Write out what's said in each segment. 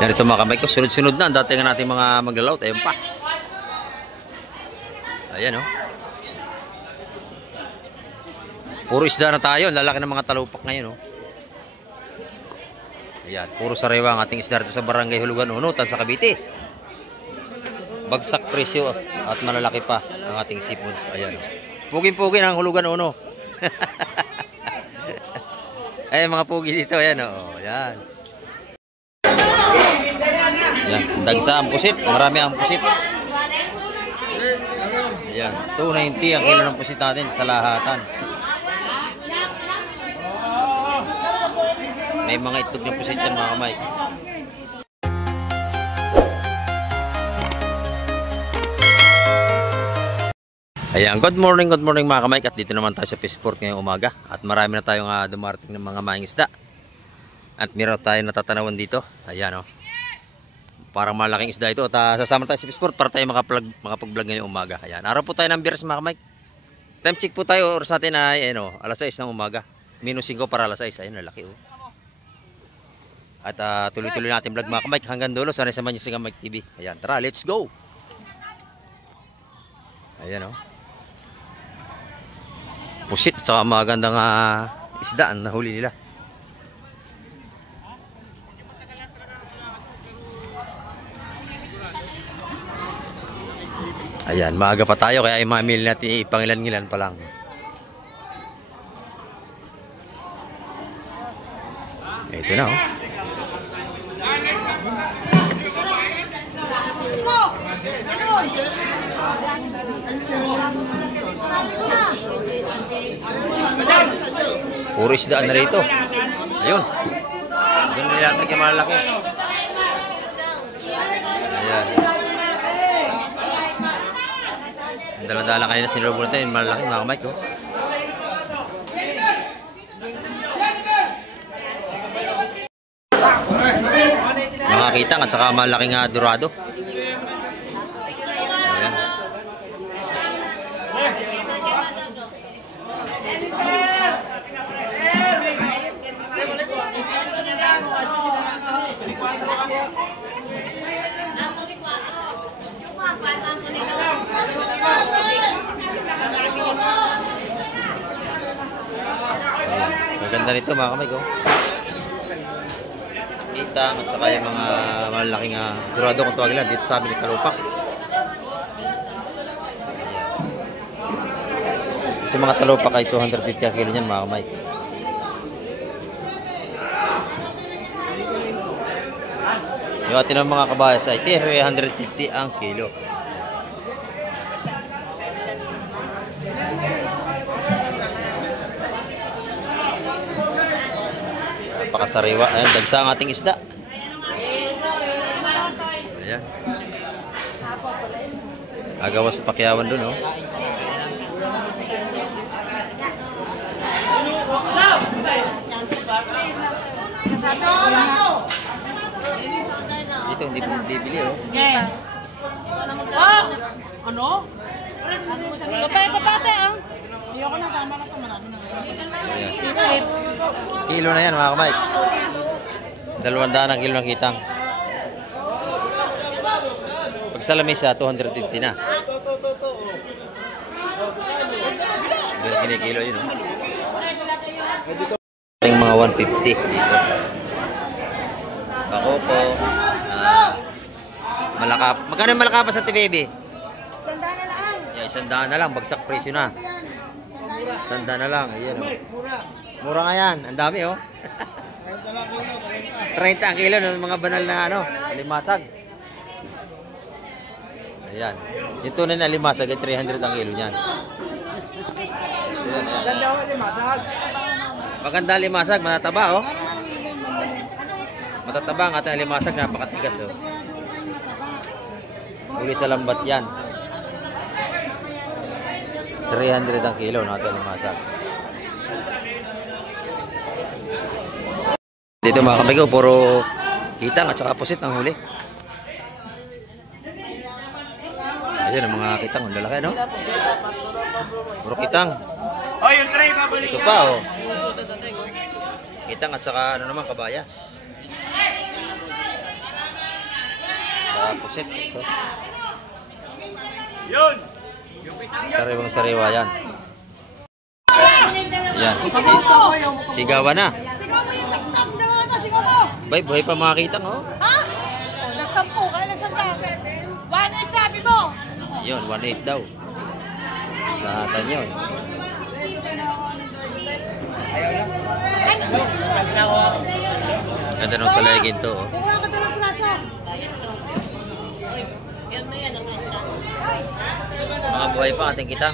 Yan ito mga kamay ko. Sunod-sunod na. Ang dating natin mga maglalaot. Ayun pa. Ayan o. Puro isda na tayo. Lalaki ng mga talupak ngayon o. Ayan. Puro sariwa ang ating isda dito sa Barangay Hulugan 1, Tansa Cavite. Bagsak presyo at malalaki pa ang ating seafood. Ayan o. Pugin-pugin ang Hulugan 1. Ayan mga pugi dito. Ayan o. Ayan. Yan, dagsa ang pusit. Marami ang pusit. Ayan, 290 ang kilo ng pusit natin sa lahatan. May mga itlog ng pusit yan mga kamay. Ayan, good morning mga kamay. At dito naman tayo sa Fishport ngayong umaga. At marami na tayong dumarating ng mga maing isda. At meron tayo natatanawan dito. Ayan o. Parang malaking isda ito. At sasama tayo sa Fishport para tayo makapag-vlog ngayong umaga. Ayan. Araw po tayo ng Biyernes mga kamay. Time check po tayo. Oras natin ay alas 6 ng umaga. -5 para alas 6. Ayun, lalaki oh. At tuloy-tuloy natin vlog mga kamay. Hanggang dulo. Sana samahan nyo sa Mike TV. Ayan. Tara, let's go. Ayan oh. Pusit at saka magandang isda ang nahuli nila. Ayan, maaga pa tayo kaya imamili natin ipangilan-ngilan pa lang. Ito na oh. Puro isdaan na rito. Ayun. Doon nilatag yung malaki. Ayan. Dala-dala kayo na sinulubog natin yung malaki mga kamay ko. Mga kitang at saka malaking dorado. Ayan. Maganda nito mga kamay ko. Kitang at saka yung mga malaking dorado kung tawagin lang dito sa amin ni Talupak. Kasi mga talupak ay 250 ang kilo niyan mga kamay. Yung atin ng mga kabayas ay 350 ang kilo. Napakasariwa. Ayan, dagsa ang ating isda. Ayan. Agawas sa Pakyawan dun, oh. Dito hindi po bibili, oh. Ano? Kapate, ah. Ayoko na, tama na ito. Marami na ngayon. Kilo na yan, mga kamay. 200 ang kilo ng kitang. Pag sa lamesa, 250 na. Doon kinikilo yun, oh. Yung mga 150 dito. Ako po. Malakap. Magkano yung malakapas sa baby? 100 na lang. Yeah, 100 na lang. Bagsak presyo na. 100 na lang. Ayan, oh. Mura nga yan. Ang dami, oh. 30 ang kilo ng mga banal na limasag. Ayan. Yung tunay na limasag ay 300 ang kilo niyan. Ayan, Maganda ako limasag. maganda limasag. Matataba, oh. Matataba ang ating limasag. Napakatigas, oh. Uli sa lambat yan. 300 ang kilo na ating limasag. Dito mga kamigo, puro kitang at saka pusit ang huli. Ayan ang mga kitang, ang lalaki, no? Puro kitang. Ito pa, oh. Kitang at saka naman, kabayas. puset. Ito. Sariwang sariwa yan. Yan. Sigawan na. Sigaw mo yung taktak na lang ito, sigaw mo! Bay, buhay pa makakita oh. Ha? Nagsampu ka, nagsampu. 1-8 sabi mo! Yun, 1.8 daw. Lahatan yun. Ganda nung sa legin to. Oh. Kukuha ka doon ng plaso. Mga buhay pa ating kita.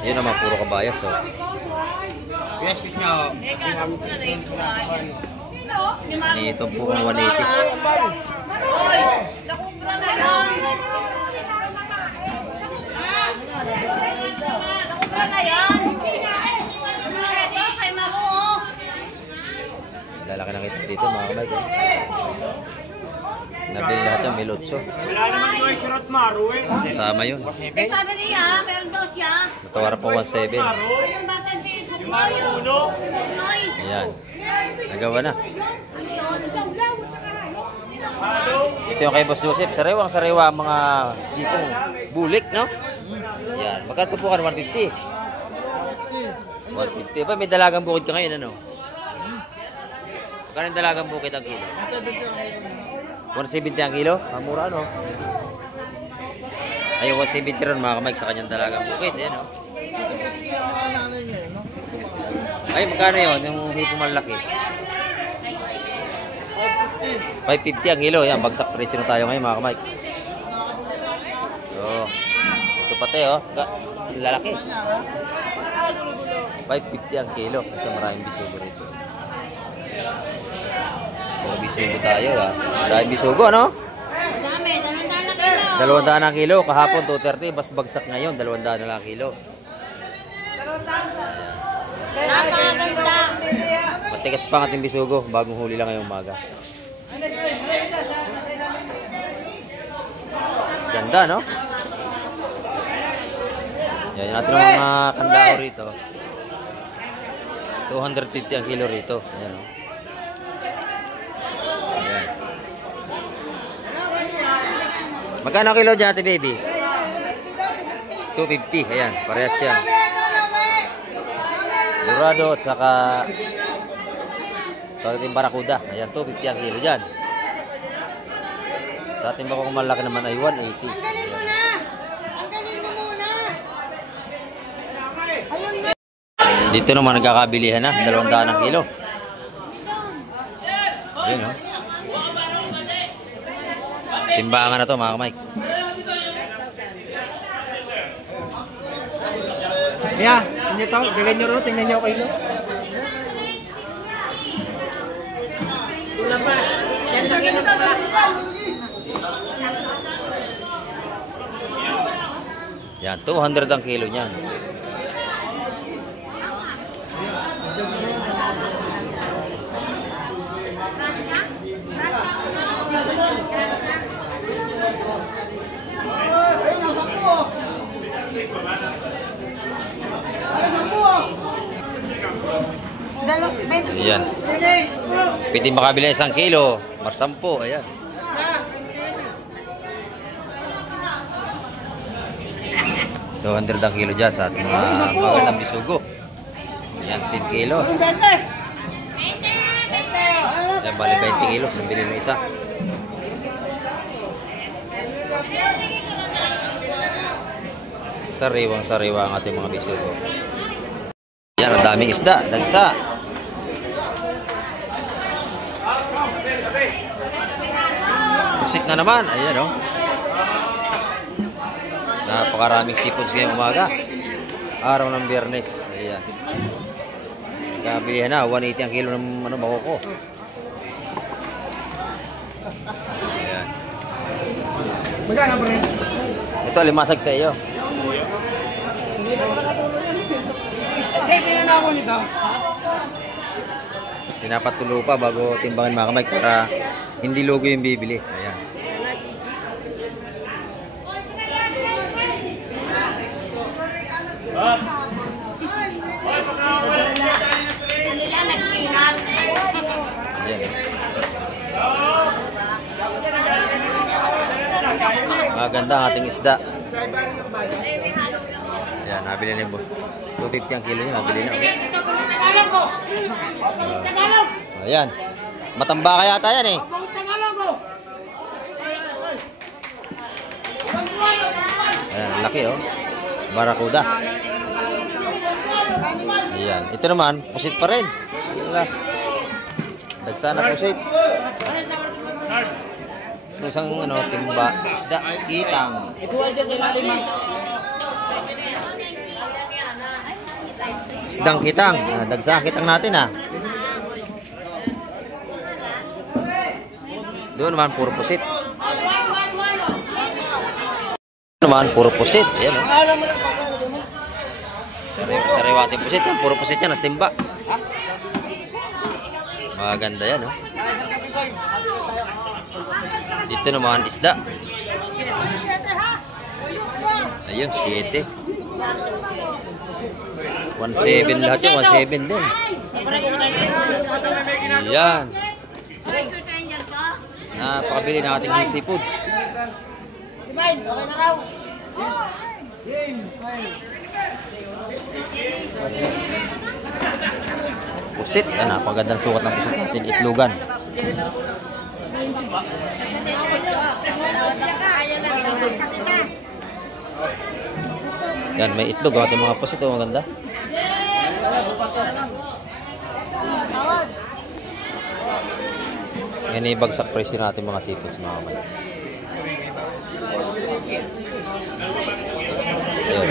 Yun naman, puro kabayas. Oh. Yes, fish nga. Ito po kung 180. Lalaki na kita dito mga kabay. Nabili lahat yan, may lotso. Wala naman yung shirot maru eh. Kasama yun. Sabi niya, meron daw siya. Natawara po 1.7. Yung bata dito. Uno. Ayan. Nagawa na. Ito yung kay Boss Joseph. Sariwang sariwa ang mga dipong bulik, no? Ayan. Magkanto po ka 150. 150. Ba, may dalagang bukid ka ngayon, ano? Magkano yung dalagang bukid ang kilo? 170 ang kilo? Mura, ano? Ay, 170 ron mga kamay sa kanyang dalagang bukid. Ayan, no? Ay, magkano yun? Yung hipo malaki. 550 ang kilo. Yan, bagsak presyo na tayo ngayon mga kamay. So, ito pati, oh. Lalaki. 550 ang kilo. Ito maraming bisugo rito. So, bisugo tayo, ha. Dahil bisugo, ano? Dami, 200 na kilo. 200 ang kilo. Kahapon 230. Mas bagsak ngayon. 200 na lang kilo. Napakaganda. Matigas pa ang ating bisugo. Bagong huli lang ngayong umaga. Ganda, no? Yan natin ang mga kandao rito. 250 ang kilo rito. Ayan, no? Ayan. Magkano ang kilo dyan, ate baby? 250. Ayan, parehas yan. Dorado at saka ating barakuda. Ayan, 250 ang kilo dyan. Sa ating bakong malaki naman ay 180. Ang galing mo na! Ang galing mo muna! Ayun na! Dito naman nagkakabilihan na, 200 ang kilo. Ayun, oh. Timbangan na to mga kamay. Kaya, hindi to. Galing nyo rin. Tingnan nyo kayo. Yan, 200 ang kilo niyan. Ayan. Pwede makabili ng 1 kilo. Marsampo. Ayan. $200 ang kilo dyan sa ating mga magandang bisugo. Ayan, 10 kilos. Ayan, bali 20 kilos. Ang bili ng isa. Sariwang sariwa ang ating mga bisugo. Ayan, ang daming isda. Dagsa. Pusik na naman. Ayan, oh. Napakaraming seafoods ngayong umaga. Araw ng Biyernes. Ayan. Nagkabilihan na. 180 ang kilo ng ano, bakoko. Ayan. Magkano ba rin? Ito, limasag sa iyo. Eh, tinan na ako nito. Pinapatulo pa bago timbangin mga kamay para hindi lugo yung bibili. Ayan. Maganda ang ating isda. Yan, nabili na yung 250 ang kilo niya, nabili na. Ayan. Matamba kaya yata yan eh. Ayan, laki oh. Barakuda. Ayan. Ito naman, pusit pa rin. Dagsa na pusit. Ito isang timba, isda, kitang. Isdang kitang. Dagsa kitang natin ah. Doon naman, puro pusit. Naman, puro pusit. Ayan o. Sariwa ating pusit. Puro pusit yan, nas timba. Maganda yan o. Dito naman, isda. Ayun, 7. 1.7 lahat yun, 1.7 din. Ayan. Napakabili na ating seafoods. Okay na raw. Pusit. Napakagandang sukat ng pusit natin. Itlogan. Yan, may itlog. Ating mga pusit. Maganda. Yan ay bagsak presyo natin mga seafoods mga kamay. Ayun.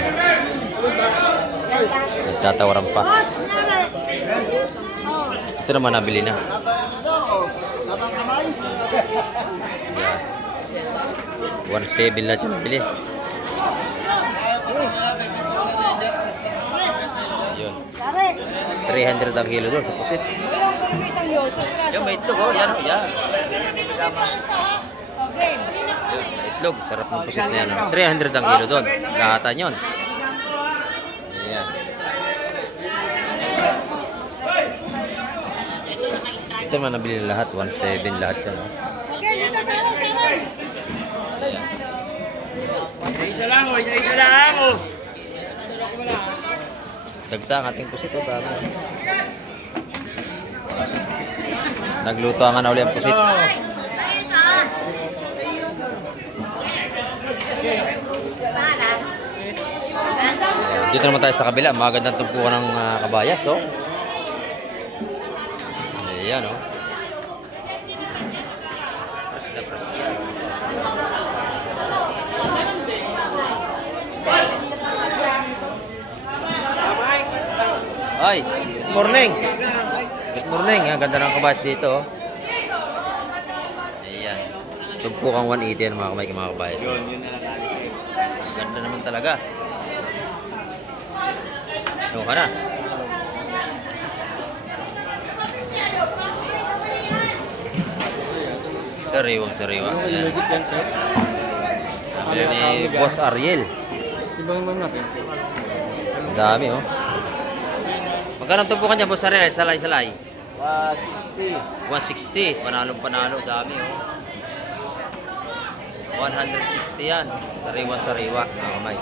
Nagtatawaran pa. Ito naman nabili na. Yan. 1.7 na dyan nabili. Yun. 300 ang kilo doon sa pusit. Yan, may itlog oh. Yan oh. Yan. Yun, itlog. Sarap ng pusit na yan. 300 ang kilo doon. Lahatan yun. Ayan. Ito naman nabili lahat. 1.7 lahat yan. Oh. Isa lang oh. Dagsa ang ating pusit oh. Bago. Nagluto nga na uli ang pusit. Dito naman tayo sa kabila. Magandang tumpukan ng kabayas oh. Ayan oh. Press na press. Ay, good morning. Good morning. Ganda ng kabayas dito. Ayan. Tumpukang 180 yan mga kamay mga kabayas. Ganda naman talaga. Ano ka na? Sariwang sariwa. Ayan ni Boss Ariel. Ang dami oh. Magkano tumpukan niya, Boss Ariel? Salay-salay. 160. Panalong-panalo. Dami, oh. 160 yan. Sariwan-sariwa. Mga kamay.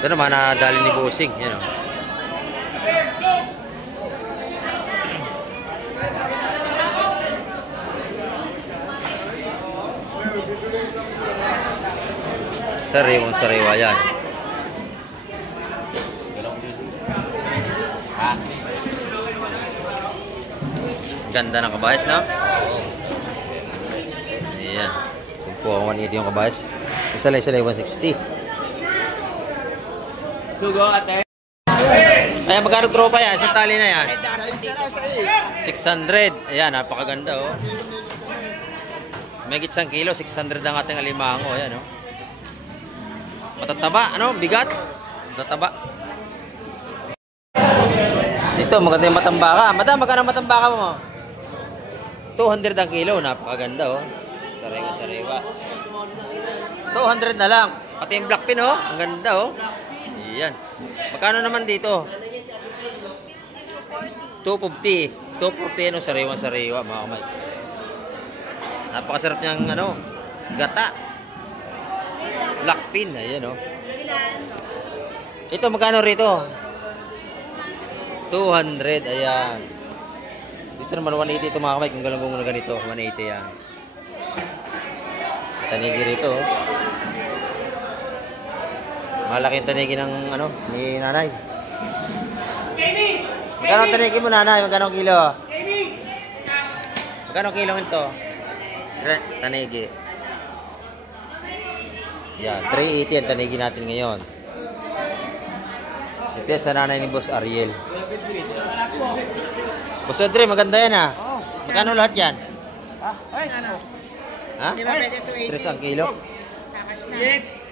Ito naman, nadali ni Bossing. Yan, oh. Sariwang-sariwa yan. Ganda ng kabayas, no? Ayan. Tumpukan 180 yung kabayas. Isalay-salay 160. Sugo ate. Ayan, magkano tropa yan? Isang tali na yan. 600. Ayan, napakaganda, oh. May gitsang kilo, 600 ang ating alimango. Ayan, oh. Matataba, ano? Bigat. Matataba. Dito, maganda yung matambaka. Madam, magkano matambaka mo? 200 ang kilo. Napakaganda, oh. Sariwa-sariwa. 200 na lang. Pati yung black pin, oh. Ang ganda, oh. Ayan. Magkano naman dito? 250. 240 ano, sariwa mga kamay. Napakasarap niyang ano, gata. Blackpin, ayan oh. Ito magkano rito? 200, ayan. Dito naman 180 ito mga kamay, kung galunggong na ganito, 180 yan. Tanigi rito oh. Malaking tanigi ng ano, ni nanay. Magkano ang tanigi mo nanay? Magkano ang kilo? Magkano ang kilo ito? Tanigi. Yan, 380 ang tanigi natin ngayon. Ito sa nanay ni Boss Ariel. Boss Audrey, maganda yan ha. Magkano lahat yan? Ha? Di ba pwede 280? 3 ang kilo? Takas na.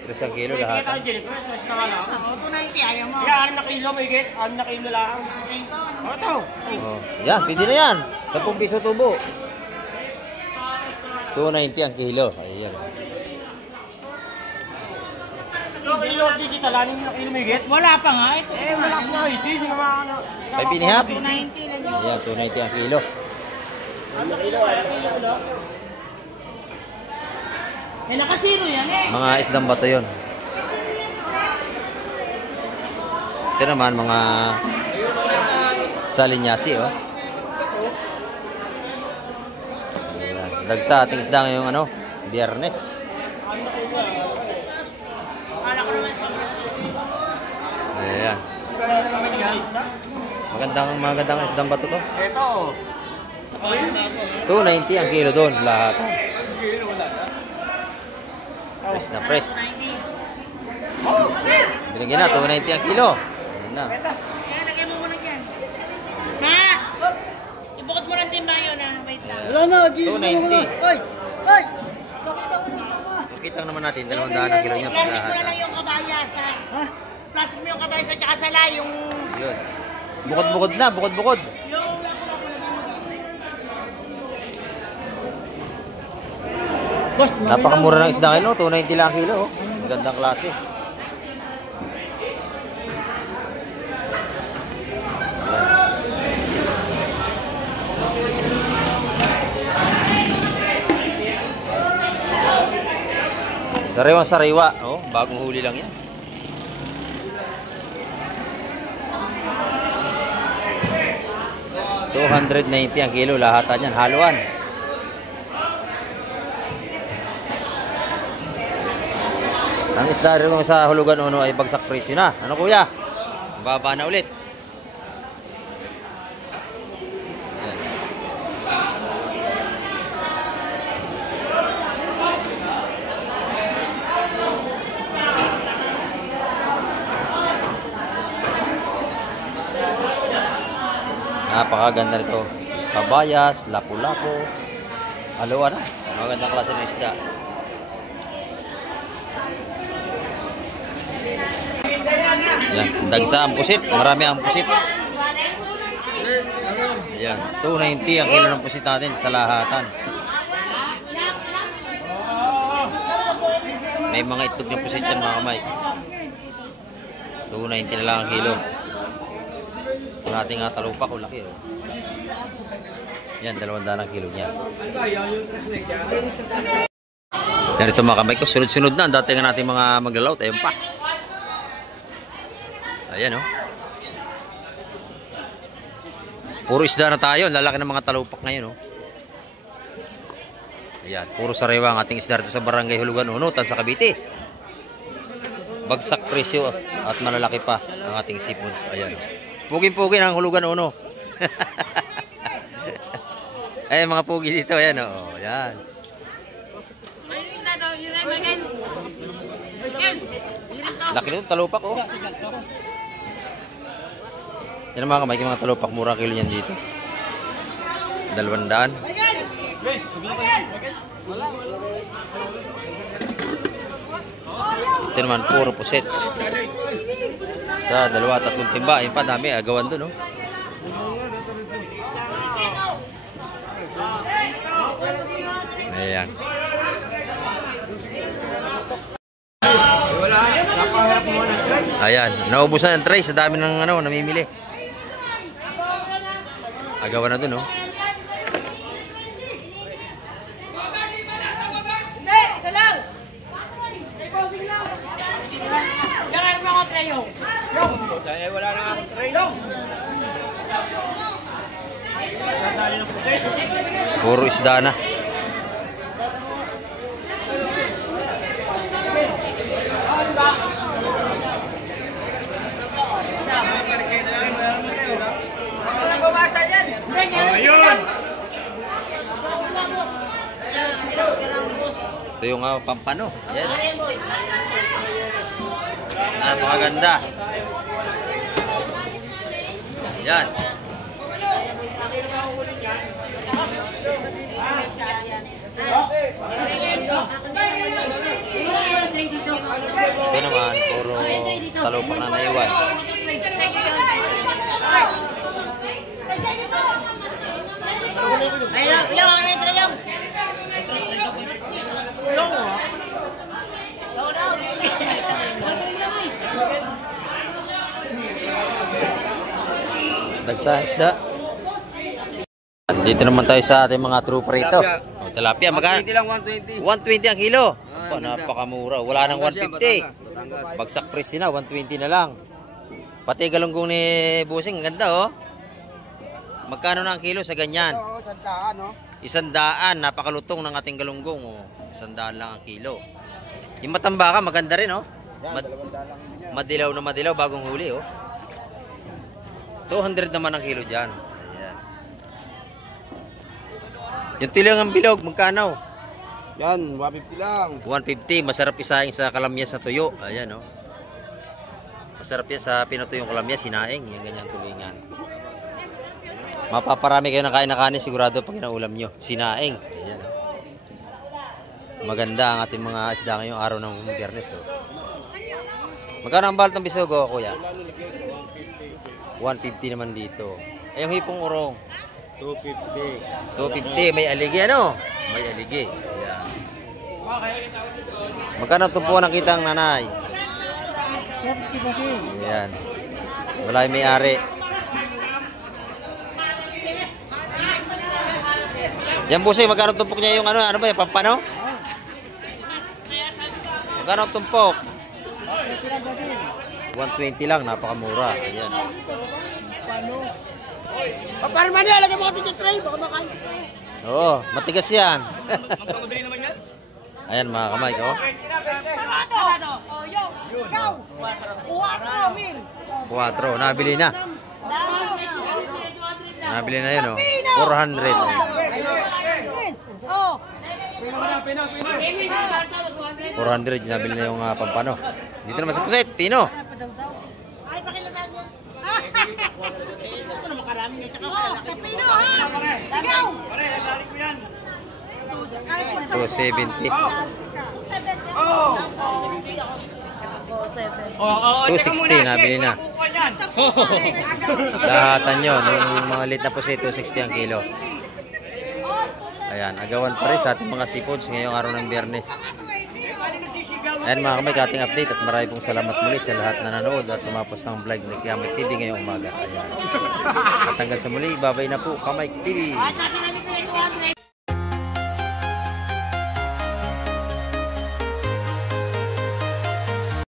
3 ang kilo lahat. Oo, 290 ayaw mo. Kaya 6 na kilo, may get. 6 na kilo lang. O, ito. Oh, yan, pwede na yan. 10 piso tubo. 290 ang kilo. Ayan. Kilo, digital, 6 na kilo may get. Wala pa nga. Ito Eh, malakas na ito. Hindi naman. 5 pinihap. 290 lang yun. Ayan, 290 ang kilo. May nakasiro yan eh. Mga isdang bato yun. Ito naman, mga salinyasi, oh. Ayan. Dagsa ating isda ngayong ano, Biyernes. Akala ko naman sa Ayan. Magandang isdang bato to. Ito. 290 ang kilo doon, lahat. Fresh na fresh. 90. Binigyan na, 290 ang kilo. Ayan na. Kaya lagay mo muna dyan. Ma! Ibukod mo lang din ba yun ah? Wait lang. 290. Oy! Oy! Kita naman natin, 200 ang kilo niya. Plastic mo Lahat. na lang yung kabayas ha. Plastic mo yung kabayas at saka sala yung... Yun. Bukod-bukod na, bukod-bukod. Yung... Napakamura ng isda ngayon, 290 lang ang kilo. Oh. Magandang klase. Sariwa-sariwa. Oh, bagong huli lang yan. $290 ang kilo, lahatan yan, haluan. Ang isda rin sa Hulugan Uno ay bagsak presyo na. Ano kuya? Baba na ulit. Yan. Napakaganda nito. Kabayas, lapu-lapu. Haluan na. Magandang klase ng isda. Yan, dagsa ang pusit. Marami ang pusit. Ayan, 290 ang kilo ng pusit natin sa lahatan. May mga itlog ng pusit yan mga kamay. 290 na lang ang kilo. Ang ating talupak, laki. Oh. Yan, 200 ang kilo niya. Yan ito mga kamay ko. Sunod-sunod na. Ang dating natin mga maglalaut. Ayun pa. Ayan oh. Puro isda na tayo. Lalaki ng mga talupak ngayon oh. Ayan. Puro sariwa ang ating isda dito sa Barangay Hulugan Uno, Tansa Cavite. Bagsak presyo at malalaki pa ang ating seafood. Ayan oh. Pugin-pugin ang Hulugan Uno. Ayan mga pugi dito. Ayan oh. Ayan. Laki nito talupak oh. Yan ang mga kamay, mga talupak, mura kilo yan dito. 200. Ito naman, puro puset. Sa 2-3 timba, ayun pa, dami, agawan doon, oh. Ayan. Ayan, naubusan ang tray sa dami ng ano, namimili. Agawan na dun, oh. Hindi, isa lang. Yan ang mga trayo. Dahil wala na nga akong tray. Puro isda na. Ayun! Ito yung pampano. Yan. Napakaganda. Yan. Ito naman, puro talupak na naiwan. Ayun, yung ano yung trayo? Dagsa isda. Dito naman tayo sa ating mga true rito. Oh, tilapia, magkano? 120 lang, 120. 120 ang kilo. Ah, Apa, ganda. napakamura. Wala nang 150. Batangas. Bagsak presyo na, 120 na lang. Pati galunggong ni Busing, ang ganda oh. Magkano na ang kilo sa ganyan? Oo, sandaan, no? 100, napakalutong ng ating galunggong oh. 100 lang ang kilo. Yung matambaka, maganda rin oh. Yan, 200 lang yun yan. Madilaw na madilaw, bagong huli oh. 200 naman ang kilo dyan. Ayan. Yung tilang ang bilog, magkano? Yan, 150 lang. 150, masarap isaing sa kalamyas na tuyo. Ayan oh. Masarap yan sa pinutuyong kalamyas, sinaing. Yung ganyan tulingan. Mapaparami kayo ng kain na kanin sigurado pag inaulam nyo. Sinaing. Ayan oh. Maganda ang ating mga isda ngayong araw ng Biyernes oh. Magkano ang balot ng bisogo, kuya? 150 naman dito. Eh, yung hipong urong? 250. 250. May aligi ano? May aligi. Ayan. Magkano ito po nakita ang nanay? Ayan. Wala yung may-ari. Yan Busing, magkano tumpok niya yung ano ba yung pampano? Magkano tumpok? 120 lang, napakamura. Ayan. Para man yan, lagay mo ka tray, baka makain. Oo, matigas yan. Ayan mga kamay ko. Oh, yo, ikaw. 4,000. 4, nabili na. Nabili na yun oh. 400. Oh. 400, nabili na yung pampano. Dito naman sa Puset, Tino. Ay, pakilataan yan. Ito na makarami na tsaka sa Pino, ha? Sigaw! 270. Oo, 260, nabili na. Lahatan nyo, yung mga lit na Puset, 260 ang kilo. Ayan, agawan pa rin sa ating mga seafoods ngayong araw ng Biyernes. Ayan mga kamay, ating update at marami pong salamat muli sa lahat na nanood at tumapos ng vlog ng Kamay TV ngayong umaga. Ayan. At hanggang sa muli, babay na po Kamay TV.